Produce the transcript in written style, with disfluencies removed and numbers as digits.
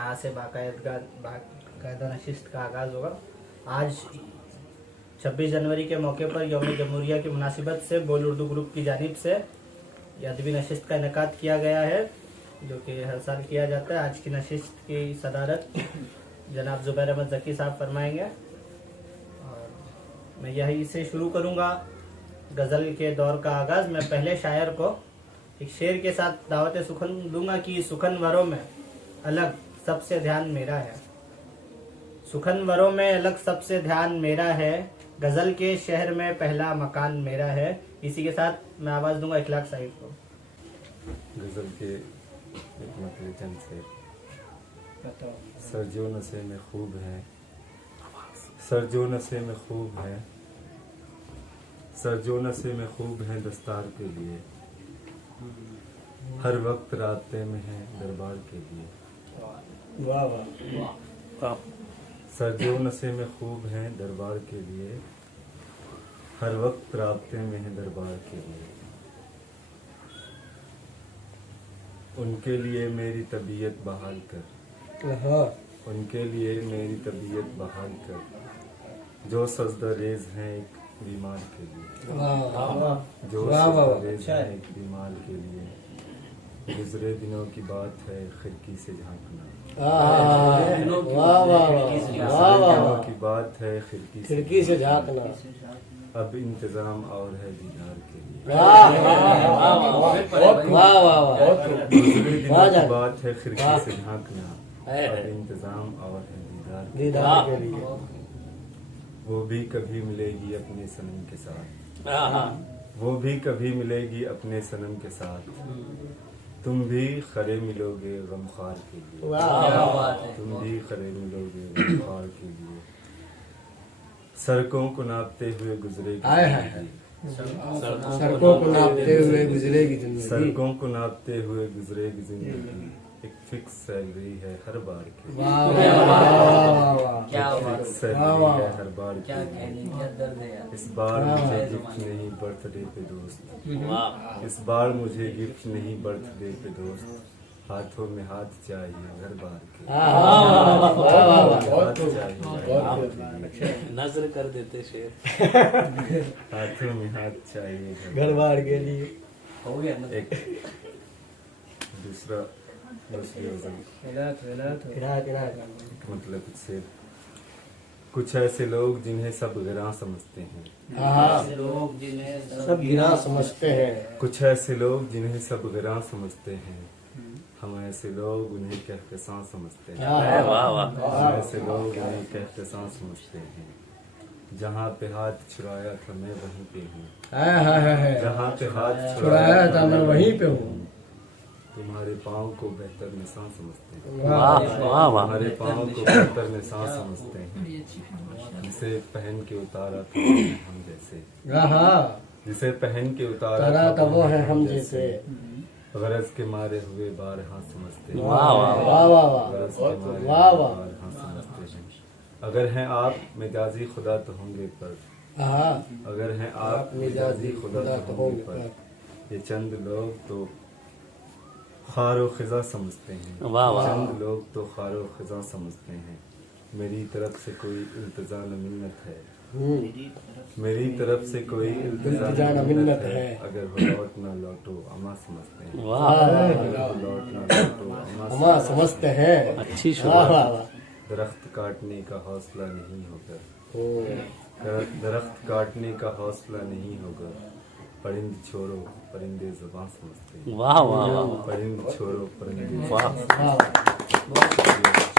यहाँ से बाकायदा नशिस्त का आगाज़ होगा। आज 26 जनवरी के मौके पर यौम जमहूरिया की मुनासिबत से बोल उर्दू ग्रुप की जानिब से यह अदबी नशिस्त का इनेकाद किया गया है, जो कि हर साल किया जाता है। आज की नशिस्त की सदारत जनाब ज़ुबैर अहमद ज़की साहब फरमाएंगे और मैं यही से शुरू करूँगा गज़ल के दौर का आगाज़। मैं पहले शायर को एक शेर के साथ दावत सुखन दूंगा कि सुखनवरों में अलग सबसे ध्यान मेरा है, सुखनवरों में अलग सबसे ध्यान मेरा है, गज़ल के शहर में पहला मकान मेरा है। इसी के साथ मैं आवाज़ दूंगा इखलाक साहिब को। गज़ल के एक मतले चंद से सरजो नशे में खूब है, सरजो नशे में खूब है, सरजो नशे में खूब है दस्तार के लिए, हर वक्त रास्ते में है दरबार के लिए। वाह वाह वाह। सरजो नशे में खूब है दरबार के लिए, हर वक्त रास्ते में है दरबार के लिए। उनके लिए मेरी तबीयत बहाल कर, उनके लिए मेरी तबीयत बहाल कर, जो सजदा रेज हैं एक बीमार के लिए, जो सजदा रेज हैं एक बीमार के लिए। गुजरे दिनों की बात है खिड़की से झांकना, गुजरे दिनों की बात है खिड़की से झांकना, अब इंतजाम और है दीदार के लिए। गुजरे दिनों की बात है खिड़की से झांकना, अब इंतजाम और है दीदार के लिए। वो भी कभी मिलेगी अपने सनम के साथ, वो भी कभी मिलेगी अपने सनम के साथ, तुम भी खरे मिलोगे गमखार के लिए, तुम भी खरे मिलोगे गमखार के लिए। सड़कों को नापते हुए गुजरेगी, सड़कों को नापते हुए गुजरेगी जिंदगी, सड़कों को नापते हुए गुजरेगी जिंदगी। एक फिक्स सैलरी है हर बार की, फिक्स सैलरी है हर बार की। इस बार मुझे गिफ्ट नहीं बर्थडे पे दोस्त, इस बार मुझे गिफ्ट नहीं बर्थडे पे दोस्त, हाथों में हाथ चाहिए घर बार के, हाथ चाहिए नजर कर देते शेर। हाथों में हाथ चाहिए घर बार के लिए। एक दूसरा मतलब से कुछ ऐसे लोग जिन्हें सब गिरा समझते हैं, सब गिरा समझते हैं, कुछ ऐसे लोग जिन्हें सब गिरा समझते हैं, हम ऐसे लोग उन्हें कहकशां समझते हैं, हम ऐसे लोग उन्हें कहकशां समझते हैं। जहाँ पे हाथ छुड़ाया था मैं वहीं पे हूँ, जहाँ पे हाथ छुड़ाया था मैं वहीं पे हूँ। तुम्हारे पाँव को बेहतर निशान समझते हैं, तुम्हारे पाँव को बेहतर निशान समझते हैं। जिसे पहन के उतारा था हम जैसे, जिसे पहन के उतारा था वो है हम जैसे, गरज के मारे हुए बार हाथ समझते हैं, गरज के मारे हुए बार हाथ समझते हैं। अगर हैं आप मिजाजी खुदा तो होंगे पर, अगर हैं आप मिजाजी खुदा तो होंगे पर, ये चंद लोग तो खारो खिजा समझते हैं, चंद लोग तो खारो खिजा समझते हैं। मेरी तरफ से कोई इल्तिजा न मिन्नत है, मेरी तरफ से कोई इल्तिजा न मिन्नत है। अगर वो लौट ना लौटो अमा समझते हैं, लौट ना लौटो अमा समझते हैं। अच्छी दरख्त काटने का हौसला नहीं होगा, दरख्त काटने का हौसला नहीं होगा, परिंद छोड़ो परिंदे ज़बां समझते हैं, परिंद छोड़ो परिंदे ज़बां समझते हैं।